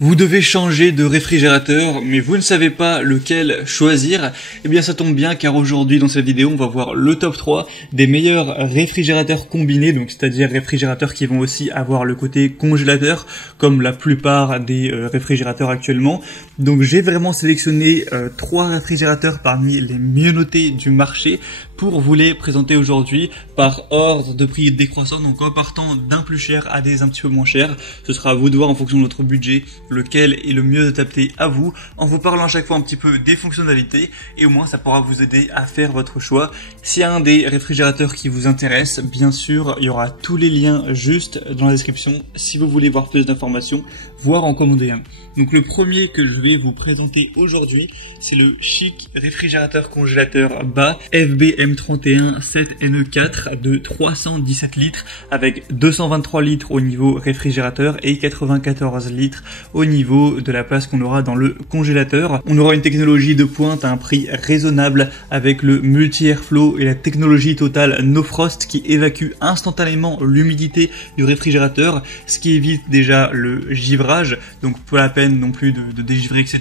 Vous devez changer de réfrigérateur, mais vous ne savez pas lequel choisir. Eh bien ça tombe bien car aujourd'hui dans cette vidéo on va voir le top 3 des meilleurs réfrigérateurs combinés, donc c'est-à-dire réfrigérateurs qui vont aussi avoir le côté congélateur comme la plupart des réfrigérateurs actuellement. Donc j'ai vraiment sélectionné 3 réfrigérateurs parmi les mieux notés du marché pour vous les présenter aujourd'hui par ordre de prix décroissant, donc en partant d'un plus cher à des un petit peu moins chers. Ce sera à vous de voir en fonction de votre budget lequel est le mieux adapté à vous, en vous parlant à chaque fois un petit peu des fonctionnalités, et au moins ça pourra vous aider à faire votre choix. S'il y a un des réfrigérateurs qui vous intéresse, bien sûr il y aura tous les liens juste dans la description si vous voulez voir plus d'informations, voire en commander un. Donc le premier que je vais vous présenter aujourd'hui, c'est le Chic réfrigérateur congélateur bas FBM31 7NE4 de 317 litres avec 223 litres au niveau réfrigérateur et 94 litres au niveau de la place qu'on aura dans le congélateur. On aura une technologie de pointe à un prix raisonnable avec le multi-airflow et la technologie totale No Frost qui évacue instantanément l'humidité du réfrigérateur, ce qui évite déjà le givrage, donc pas la peine non plus de dégivrer, etc.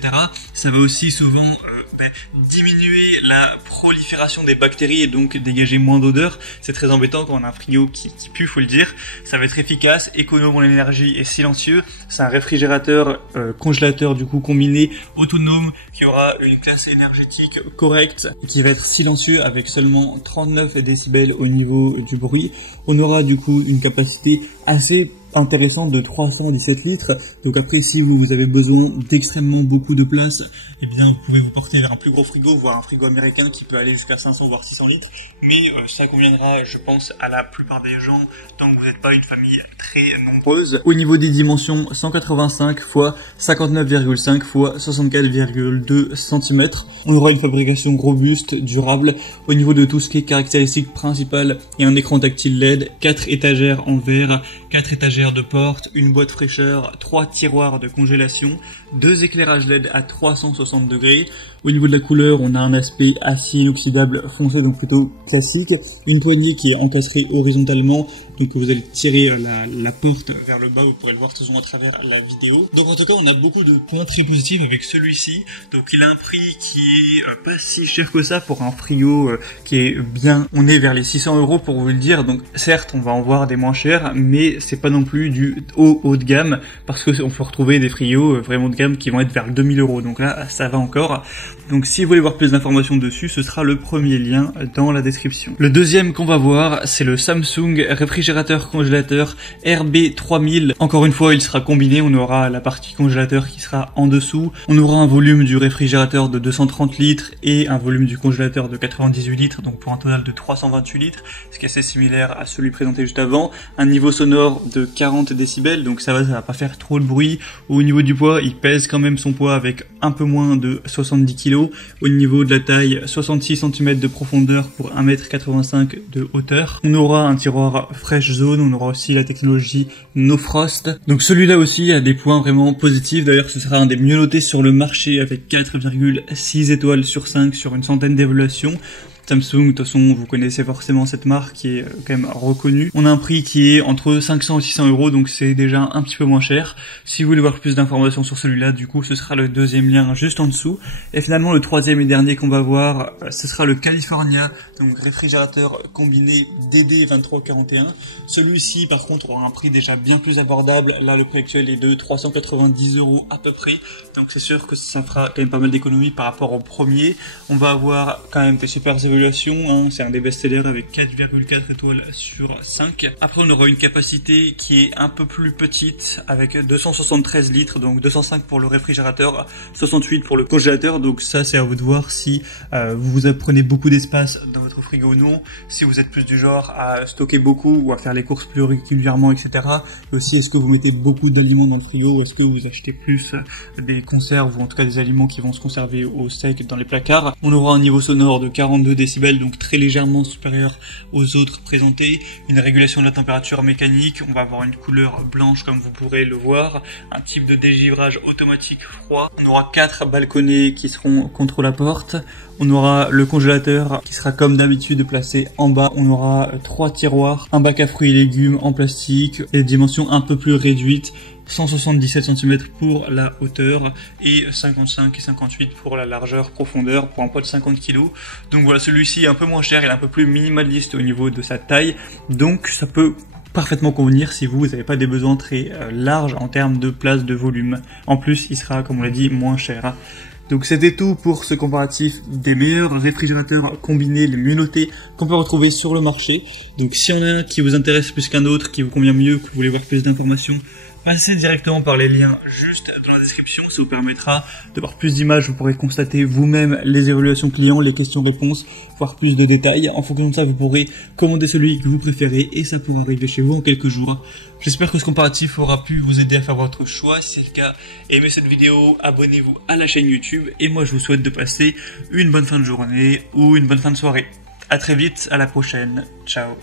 Ça va aussi souvent diminuer la prolifération des bactéries et donc dégager moins d'odeur. C'est très embêtant quand on a un frigo qui pue, faut le dire. Ça va être efficace, économe en énergie et silencieux. C'est un réfrigérateur congélateur du coup combiné autonome qui aura une classe énergétique correcte et qui va être silencieux avec seulement 39 décibels au niveau du bruit. On aura du coup une capacité assez intéressante de 317 litres. Donc après, si vous avez besoin d'extrêmement beaucoup de place, eh bien vous pouvez vous porter vers un plus gros frigo, voire un frigo américain qui peut aller jusqu'à 500 voire 600 litres. Mais ça conviendra, je pense, à la plupart des gens tant que vous n'êtes pas une famille très nombreuse. Au niveau des dimensions, 185 x 59,5 x 64,2 cm. On aura une fabrication robuste, durable. Au niveau de tout ce qui est caractéristiques principales, et un écran tactile LED, 4 étagères en verre, 4 étagères de porte, une boîte fraîcheur, 3 tiroirs de congélation, 2 éclairages LED à 360 degrés. Au niveau de la couleur, on a un aspect acier inoxydable foncé, donc plutôt classique. Une poignée qui est encastrée horizontalement, donc vous allez tirer la porte vers le bas, vous pourrez le voir de toute façon à travers la vidéo. Donc en tout cas, on a beaucoup de points très positifs avec celui-ci. Donc il a un prix qui est pas si cher que ça pour un frigo qui est bien. On est vers les 600 € pour vous le dire. Donc certes, on va en voir des moins chers, mais c'est pas non plus du haut de gamme parce que on peut retrouver des frigos vraiment de gamme qui vont être vers 2000 €. Donc là, ça va encore. Donc si vous voulez voir plus d'informations dessus, ce sera le premier lien dans la description. Le deuxième qu'on va voir, c'est le Samsung réfrigérateur congélateur RB3000. Encore une fois, il sera combiné, on aura la partie congélateur qui sera en dessous. On aura un volume du réfrigérateur de 230 litres et un volume du congélateur de 98 litres, donc pour un total de 328 litres, ce qui est assez similaire à celui présenté juste avant. Un niveau sonore de 40 décibels, donc ça va pas faire trop de bruit. Au niveau du poids, il pèse quand même son poids avec un peu moins de 70 kg. Au niveau de la taille, 66 cm de profondeur pour 1,85 m de hauteur. On aura un tiroir Fresh Zone, on aura aussi la technologie No Frost. Donc celui-là aussi a des points vraiment positifs. D'ailleurs, ce sera un des mieux notés sur le marché avec 4,6 étoiles sur 5 sur une centaine d'évaluations. Samsung, de toute façon, vous connaissez forcément cette marque qui est quand même reconnue. On a un prix qui est entre 500 et 600 €, donc c'est déjà un petit peu moins cher. Si vous voulez voir plus d'informations sur celui-là, du coup, ce sera le deuxième lien juste en dessous. Et finalement, le troisième et dernier qu'on va voir, ce sera le California, donc réfrigérateur combiné DD2341. Celui-ci, par contre, aura un prix déjà bien plus abordable. Là, le prix actuel est de 390 € à peu près. Donc c'est sûr que ça fera quand même pas mal d'économies par rapport au premier. On va avoir quand même des super évaluations, hein. C'est un des best-sellers avec 4,4 étoiles sur 5. Après, on aura une capacité qui est un peu plus petite avec 273 litres, donc 205 pour le réfrigérateur, 68 pour le congélateur. Donc ça, c'est à vous de voir si vous prenez beaucoup d'espace dans votre frigo ou non, si vous êtes plus du genre à stocker beaucoup ou à faire les courses plus régulièrement, etc. Et aussi, est-ce que vous mettez beaucoup d'aliments dans le frigo ou est-ce que vous achetez plus des conserves ou en tout cas des aliments qui vont se conserver au sec dans les placards. On aura un niveau sonore de 42 décibels, donc très légèrement supérieur aux autres présentés. Une régulation de la température mécanique, on va avoir une couleur blanche comme vous pourrez le voir, un type de dégivrage automatique froid. On aura 4 balconnets qui seront contre la porte. On aura le congélateur qui sera comme d'habitude placé en bas. On aura 3 tiroirs, un bac à fruits et légumes en plastique et des dimensions un peu plus réduites 177 cm pour la hauteur et 55 et 58 pour la largeur profondeur pour un poids de 50 kg. Donc voilà, celui-ci est un peu moins cher, il est un peu plus minimaliste au niveau de sa taille, donc ça peut parfaitement convenir si vous n'avez pas des besoins très larges en termes de place, de volume. En plus, il sera, comme on l'a dit, moins cher. Donc c'était tout pour ce comparatif des meilleurs réfrigérateurs combinés, les mieux notés qu'on peut retrouver sur le marché. Donc s'il y en a un qui vous intéresse plus qu'un autre, qui vous convient mieux, que vous voulez voir plus d'informations, passez directement par les liens juste dans la description, ça vous permettra de voir plus d'images, vous pourrez constater vous-même les évaluations clients, les questions-réponses, voir plus de détails. En fonction de ça, vous pourrez commander celui que vous préférez et ça pourra arriver chez vous en quelques jours. J'espère que ce comparatif aura pu vous aider à faire votre choix. Si c'est le cas, aimez cette vidéo, abonnez-vous à la chaîne YouTube et moi je vous souhaite de passer une bonne fin de journée ou une bonne fin de soirée. À très vite, à la prochaine, ciao.